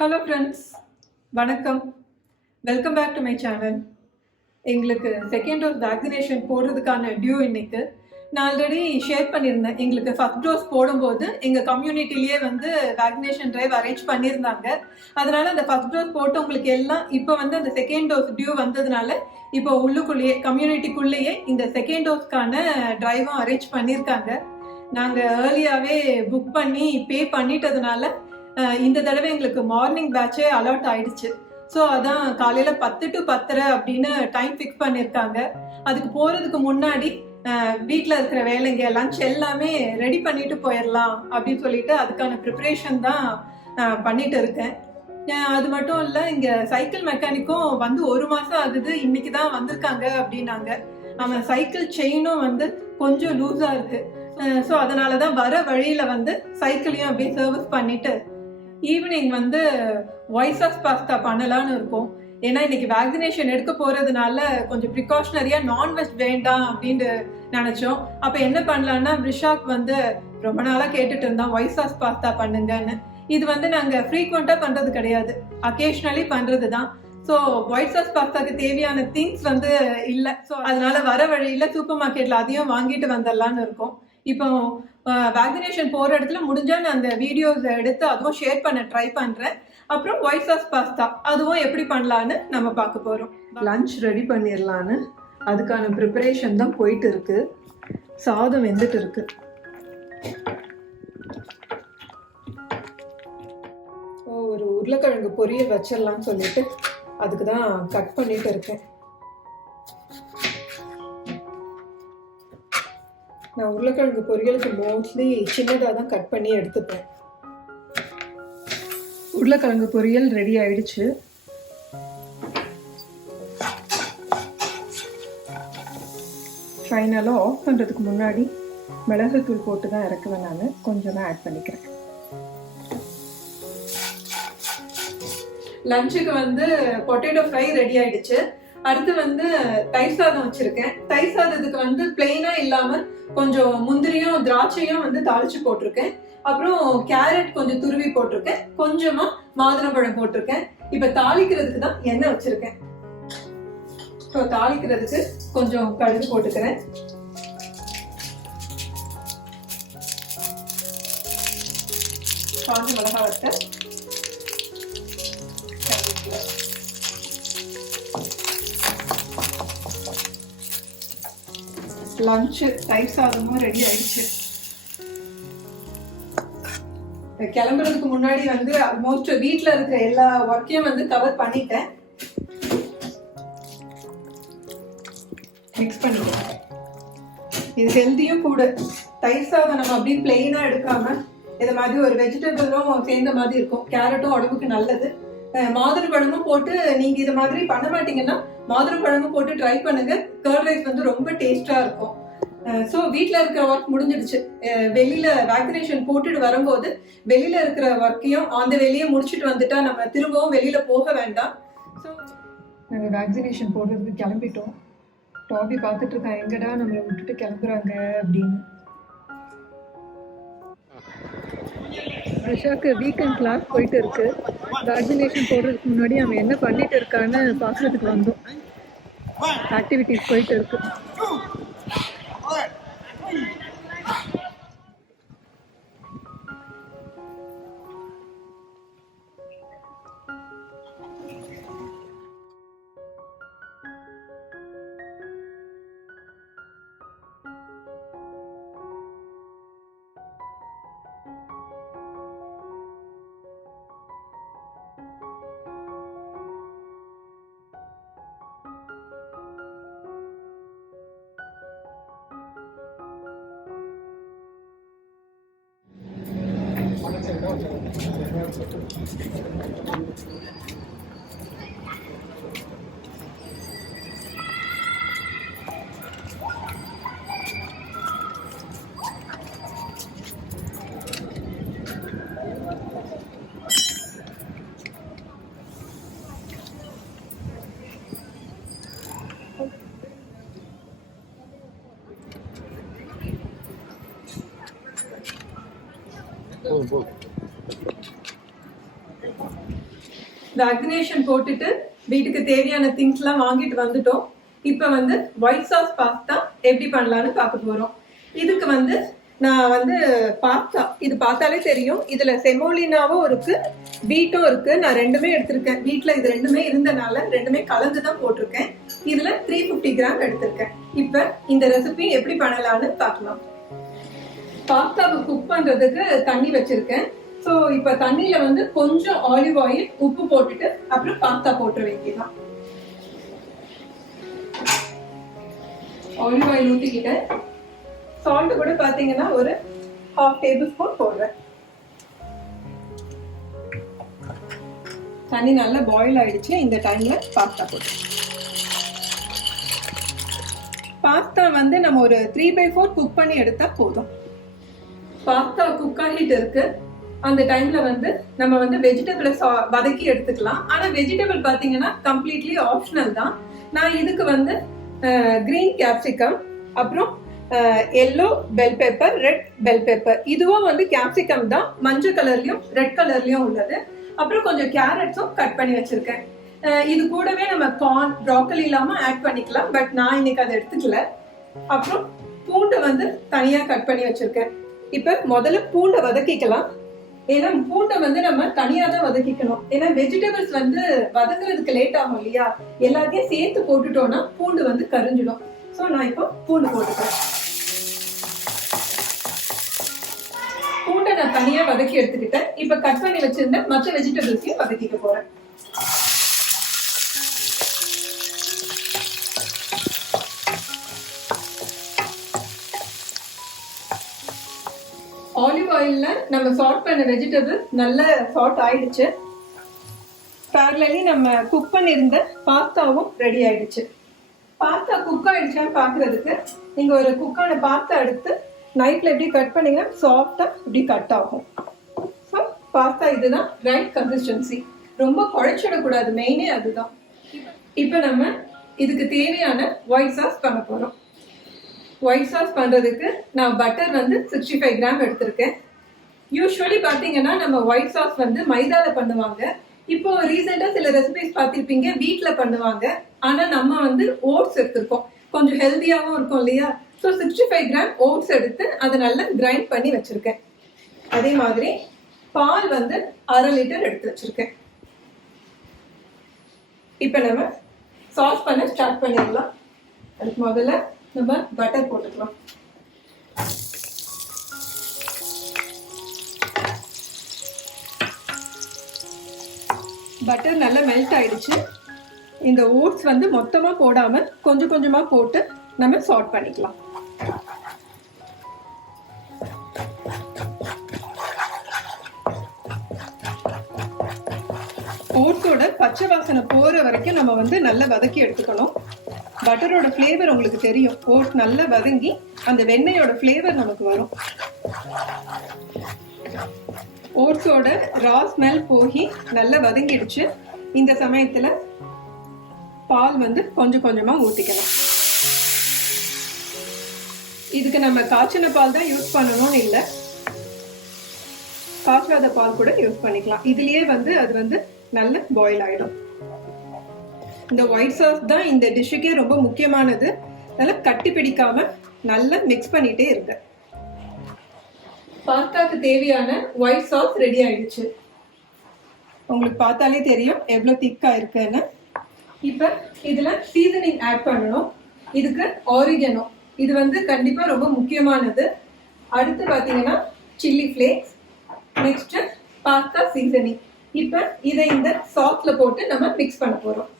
Hello friends, வணக்கம். Welcome back to my channel. எங்களுக்கு second dose vaccination போடுறதுக்கான due இன்னைக்கு. நான் ஆல்ரெடி ஷேர் பண்ணியிருந்தேன். எங்களுக்கு ஃபர்ஸ்ட் டோஸ் போடும்போது எங்கள் கம்யூனிட்டிலேயே வேக்சினேஷன் ட்ரைவ் அரேஞ்ச் பண்ணியிருந்தாங்க. அதனால அந்த ஃபர்ஸ்ட் டோஸ் போட்டவங்களுக்கு எல்லாம் இப்போ அந்த செகண்ட் டோஸ் டியூ வந்ததுனால இப்போ உள்ளுக்குள்ளேயே கம்யூனிட்டிக்குள்ளேயே இந்த செகண்ட் டோஸ்க்கான ட்ரைவும் அரேஞ்ச் பண்ணியிருக்காங்க. நாங்கள் ஏர்லியாகவே புக் பண்ணி பே பண்ணிட்டதுனால இந்த தடவை எங்களுக்கு மார்னிங் பேட்சே அலர்ட் ஆயிடுச்சு. ஸோ அதான் காலையில் 10 to 10:30 அப்படின்னு டைம் ஃபிக்ஸ் பண்ணியிருக்காங்க. அதுக்கு போகிறதுக்கு முன்னாடி வீட்டில் இருக்கிற வேலைங்க லஞ்ச் எல்லாமே ரெடி பண்ணிட்டு போயிடலாம் அப்படின்னு சொல்லிட்டு அதுக்கான ப்ரிப்ரேஷன் தான் பண்ணிட்டு இருக்கேன். அது மட்டும் இல்லை, இங்கே சைக்கிள் மெக்கானிக்கும் 1 மாதம் ஆகுது, இன்னைக்கு தான் வந்திருக்காங்க அப்படின்னாங்க. அவன் சைக்கிள் செயினும் கொஞ்சம் லூஸாக இருக்கு. ஸோ அதனால தான் வர வழியில் சைக்கிளையும் அப்படியே சர்வீஸ் பண்ணிட்டு ஈவினிங் whitesaucepasta பண்ணலான்னு இருக்கும். ஏன்னா இன்னைக்கு வேக்சினேஷன் எடுக்க போறதுனால கொஞ்சம் ப்ரிகாஷனரியா நான்வெஜ் வேண்டாம் அப்படின்னு நினைச்சோம். அப்ப என்ன பண்ணலாம்னா, ரிஷாக் ரொம்ப நாளா கேட்டுட்டு இருந்தான் whitesaucepasta பண்ணுங்கன்னு. இது நாங்க ஃப்ரீக்வெண்டா பண்றது கிடையாது, அக்கேஷனலி பண்றது தான். ஸோ whitesaucepastaக்கு தேவையான திங்ஸ் இல்லை. ஸோ அதனால வர வழியில சூப்பர் மார்க்கெட்ல அதையும் வாங்கிட்டு வந்துடலான்னு இருக்கோம். இப்போ வேக்சினேஷன் போகிற இடத்துல முடிஞ்சால் நான் அந்த வீடியோஸ் எடுத்து அதுவும் ஷேர் பண்ண ட்ரை பண்ணுறேன். அப்புறம் whitesaucepasta அதுவும் எப்படி பண்ணலான்னு நம்ம பார்க்க போகிறோம். லஞ்ச் ரெடி பண்ணிடலான்னு அதுக்கான ப்ரிப்பரேஷன் தான் போயிட்டு இருக்கு. சாதம் வெந்துட்டு இருக்கு. ஒரு உருளைக்கிழங்கு பொரியல் வச்சிடலான்னு சொல்லிட்டு அதுக்கு தான் கட் பண்ணிட்டு இருக்கேன். நான் உருளைக்கிழங்கு பொரியலுக்கு மோஸ்ட்லி சின்னதாக தான் கட் பண்ணி எடுத்துப்பேன். உருளைக்கிழங்கு பொரியல் ரெடி ஆயிடுச்சு. ஃபைனலாக ஆஃப் பண்ணுறதுக்கு முன்னாடி மிளகுத்தூள் போட்டு தான் இறக்குவேன். நான் கொஞ்சம் தான் ஆட் பண்ணிக்கிறேன். லஞ்சுக்கு பொட்டேட்டோ ஃப்ரை ரெடி ஆயிடுச்சு. அடுத்து தயிர் சாதம் வச்சிருக்கேன். தயிர் சாதத்துக்கு பிளெயினா இல்லாம கொஞ்சம் முந்திரியும் திராட்சையும் தாளிச்சு போட்டிருக்கேன். அப்புறம் கேரட் கொஞ்சம் துருவி போட்டிருக்கேன். கொஞ்சமா மாதுளம்பழம் போட்டிருக்கேன். இப்ப தாளிக்கிறதுக்கு தான் எண்ணெய் வச்சிருக்கேன். ஸோ தாளிக்கிறதுக்கு கொஞ்சம் கடுகு போட்டுக்கிறேன். காஞ்ச மிளகாய் வத்த, லஞ்சு தயிர் சாதமும் ரெடி ஆயிடுச்சு. கிளம்புறதுக்கு முன்னாடி ஆல்மோஸ்ட் வீட்டில் இருக்கிற எல்லா ஒர்க்கையும் கவர் பண்ணிட்டேன். மிக்ஸ் பண்ணிட்டேன். இது ஹெல்த்தியும் கூட. தயிர் சாதம் நம்ம அப்படியே பிளெயினா எடுக்காம இது மாதிரி ஒரு வெஜிடபிளும் சேர்ந்த மாதிரி இருக்கும். கேரட்டும் உடம்புக்கு நல்லது. மாதுளம்பழமும் போட்டு நீங்க இது மாதிரி பண்ண மாட்டீங்கன்னா மாதுளம்பழமும் போட்டு ட்ரை பண்ணுங்க. கர்ட் ரைஸ் ரொம்ப டேஸ்டா இருக்கும். ஸோ வீட்டில் இருக்கிற ஒர்க் முடிஞ்சிடுச்சு. வெளியில வேக்சினேஷன் போட்டுட்டு வரும்போது வெளியில இருக்கிற ஒர்க்கையும் அந்த வெளியே முடிச்சுட்டு வந்துட்டா நம்ம திரும்பவும் வெளியில போக வேண்டாம். ஸோ நாங்கள் வேக்சினேஷன் போடுறதுக்கு கிளம்பிட்டோம். டாபி பார்த்துட்டு இருக்கேன், எங்கடா நம்மளை விட்டுட்டு கிளம்புறாங்க அப்படின்னு. ரிஷாக்கு வீக்கெண்ட் கிளாஸ் போயிட்டு இருக்கு. வேக்சினேஷன் போடுறதுக்கு முன்னாடி அவன் என்ன பண்ணிட்டு இருக்கான்னு பார்க்கறதுக்கு வந்தோம். ஆக்டிவிட்டிஸ் போயிட்டு இருக்கு. Boom, boom. வேக்சினேஷன் போட்டுட்டு வீட்டுக்கு தேவையான திங்ஸ்லாம் வாங்கிட்டு வந்துட்டோம். இப்போ வந்து ஒயிட் சாஸ் பாஸ்தா எப்படி பண்ணலான்னு பார்க்க போகிறோம். இதுக்கு நான் பாஸ்தா, இது பார்த்தாலே தெரியும், இதில் செமோலினாவும் இருக்கு, பீட்டும் இருக்கு. நான் ரெண்டுமே எடுத்திருக்கேன். வீட்டில் இது ரெண்டுமே இருந்தனால ரெண்டுமே கலந்து தான் போட்டிருக்கேன். இதில் 350 கிராம் எடுத்திருக்கேன். இப்போ இந்த ரெசிபி எப்படி பண்ணலான்னு பார்க்கலாம். பாஸ்தாவை குக் பண்ணுறதுக்கு தண்ணி வச்சிருக்கேன். ஸோ இப்போ தண்ணியில் கொஞ்சம் ஆலிவ் ஆயில், உப்பு போட்டுட்டு அப்புறம் பாஸ்தா போட்டு வைக்கலாம். Olive oil ஊற்றிக்கிட்டேன். சால்ட் கூட பார்த்தீங்கன்னா ஒரு 1/2 டேபிள் ஸ்பூன் போடுறேன். தண்ணி நல்லா பாயில் ஆயிடுச்சு. இந்த டைம்ல பாஸ்தா போட்டு, பாஸ்தா நம்ம ஒரு 3/4 குக் பண்ணி எடுத்தா போதும். பாஸ்தா குக் ஆகிட்டு இருக்கு. அந்த டைம்ல நம்ம வெஜிடபிளை வதக்கி எடுத்துக்கலாம். ஆனா வெஜிடபிள் பாத்தீங்கன்னா கம்ப்ளீட்லி ஆப்ஷனல் தான். நான் இதுக்கு கிரீன் கேப்சிகம், அப்புறம் yellow bell pepper, red bell pepper, இதுவும் கேப்சிகம் தான், மஞ்சள் கலர்லயும் ரெட் கலர்லயும் உள்ளது. அப்புறம் கொஞ்சம் கேரட்ஸும் கட் பண்ணி வச்சிருக்கேன். இது கூடவே நம்ம கார்ன், ப்ராக்கலி இல்லாம ஆட் பண்ணிக்கலாம். பட் நான் இன்னைக்கு அதை எடுத்துக்கல. அப்புறம் பூண்டை தனியா கட் பண்ணி வச்சிருக்கேன். இப்ப முதல்ல பூண்டை வதக்கிக்கலாம். ஏன்னா பூண்டை நம்ம தனியா தான் வதக்கிக்கணும். ஏன்னா வெஜிடபிள்ஸ் வதங்குறதுக்கு லேட் ஆகும் இல்லையா, எல்லாத்தையும் சேர்த்து போட்டுட்டோம்னா பூண்டு கரிஞ்சிடும். ஸோ நான் இப்போ பூண்டு போட்டுக்கிறேன். பூண்டை நான் தனியா வதக்கி எடுத்துக்கிட்டேன். இப்ப கட் பண்ணி வச்சிருந்த மற்ற வெஜிடபிள்ஸையும் வதக்கிக்க போறேன். ஆலிவ் ஆயில்ல நம்ம சாட் பண்ண வெஜிடபிள் நல்ல சாட் ஆயிடுச்சு. பேரலி நம்ம குக் பண்ணியிருந்த பாஸ்தாவும் ரெடி ஆயிடுச்சு. பாஸ்தா குக் ஆயிடுச்சான்னு பாக்குறதுக்கு நீங்க ஒரு குக்கான பாஸ்தா எடுத்து நைட்ல எப்படி கட் பண்ணீங்கன்னா சாஃப்டா இப்படி கட் ஆகும். ஸோ பாஸ்தா இதுதான் ரைட் கன்சிஸ்டன்சி. ரொம்ப குழைச்சிடக்கூடாது, மெயினே அதுதான். இப்போ நம்ம இதுக்கு தேவையான ஒயிட் சாஸ் பண்ண போறோம். ஒயிட் சாஸ் பண்றதுக்கு நான் பட்டர் 65 கிராம் எடுத்திருக்கேன். யூஸ்வலி பாத்தீங்கன்னா நம்ம ஒயிட் சாஸ் மைதால பண்ணுவாங்க. இப்போ ரீசெண்டா சில ரெசிபிஸ் பார்த்திருப்பீங்க வீட்ல பண்ணுவாங்க. ஆனா நம்ம ஓட்ஸ் எடுத்திருக்கோம், கொஞ்சம் ஹெல்தியாவும் இருக்கும் இல்லையா. ஸோ 65 கிராம் ஓட்ஸ் எடுத்து அதை நல்லா கிரைண்ட் பண்ணி வச்சிருக்கேன். அதே மாதிரி பால் 1/2 லிட்டர் எடுத்து வச்சிருக்கேன். இப்ப நம்ம சாஸ் பண்ண ஸ்டார்ட் பண்ணிடலாம். அதுக்கு முதல்ல நம்ம பட்டர் போட்டுக்கலாம். பட்டர் நல்லா மெல்ட் ஆயிடுச்சு. இந்த ஓட்ஸ் மொத்தமா போடாம கொஞ்சம் கொஞ்சமா போட்டு நம்ம சாட் பண்ணிக்கலாம். ஓட்ஸோட பச்சை வாசனை போற வரைக்கும் நம்ம நல்லா வதக்கி எடுத்துக்கணும். பட்டரோட ஃப்ளேவர் உங்களுக்கு தெரியும். ஓட்ஸ் நல்லா வதங்கி அந்த வெண்ணெயோட ஃப்ளேவர் நமக்கு வரும். ஓட்ஸோட ரா ஸ்மெல் போகி நல்லா வதங்கிடுச்சு. இந்த சமயத்துல பால் கொஞ்சம் கொஞ்சமா ஊத்திக்கணும். இதுக்கு நம்ம காய்ச்சின பால் தான் யூஸ் பண்ணணும்னு இல்லை, காய்ச்சாத பால் கூட யூஸ் பண்ணிக்கலாம். இதுலயே அது நல்ல பாயில் ஆயிடும். இந்த ஒயிட் சாஸ் தான் இந்த டிஷ்ஷுக்கே ரொம்ப முக்கியமானது. நல்லா கட்டி பிடிக்காம நல்லா மிக்ஸ் பண்ணிட்டே இருங்க. பாஸ்தாக்கு தேவையான ஒயிட் சாஸ் ரெடி ஆயிடுச்சு. உங்களுக்கு பார்த்தாலே தெரியும் எவ்வளவு திக்கா இருக்குன்னு. இப்ப இதுல சீசனிங் ஆட் பண்ணணும். இதுக்கு ஆரிகனோ, இது கண்டிப்பா ரொம்ப முக்கியமானது. அடுத்து பாத்தீங்கன்னா chilli flakes, next pasta seasoning. இப்ப இதை இந்த சாஸ்ல போட்டு நம்ம மிக்ஸ் பண்ண போறோம்.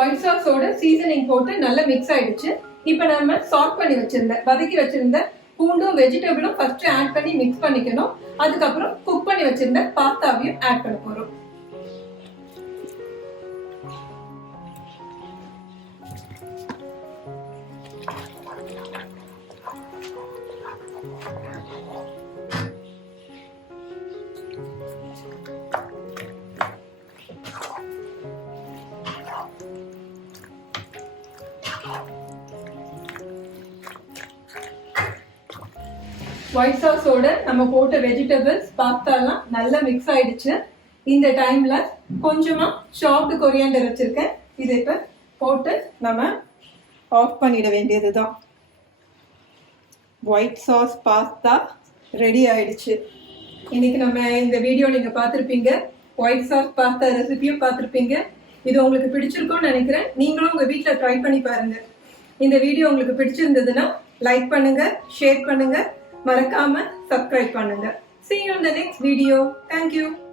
ஒயிட் சாஸோட சீசனிங் போட்டு நல்லா மிக்ஸ் ஆயிடுச்சு. இப்போ நம்ம சாட் பண்ணி வதக்கி வச்சிருந்த பூண்டும் வெஜிடபிளும் ஃபர்ஸ்ட் ஆட் பண்ணி மிக்ஸ் பண்ணிக்கணும். அதுக்கப்புறம் குக் பண்ணி வச்சிருந்த பாஸ்தாவையும் ஆட் பண்ண போறோம். ஒயிட் சாஸோட நம்ம போட்ட வெஜிடபிள்ஸ் பாஸ்தாலாம் நல்லா மிக்ஸ் ஆயிடுச்சு. இந்த டைம்ல கொஞ்சமா சாப்டு கொரியாண்டர் வச்சிருக்கேன். இதை இப்ப போட்டு நம்ம ஆஃப் பண்ணிட வேண்டியதுதான். ஒயிட் சாஸ் பாஸ்தா ரெடி ஆயிடுச்சு. இன்னைக்கு நம்ம இந்த வீடியோ நீங்க பார்த்திருப்பீங்க. ஒயிட் சாஸ் பாஸ்தா ரெசிபியும் பார்த்திருப்பீங்க. இது உங்களுக்கு பிடிச்சிருக்கும்னு நினைக்கிறேன். நீங்களும் உங்க வீட்டுல ட்ரை பண்ணி பாருங்க. இந்த வீடியோ உங்களுக்கு பிடிச்சிருந்ததுன்னா லைக் பண்ணுங்க, ஷேர் பண்ணுங்க, மறக்காம சப்ஸ்கிரைப் பண்ணுங்க. See you in the next video. Thank you.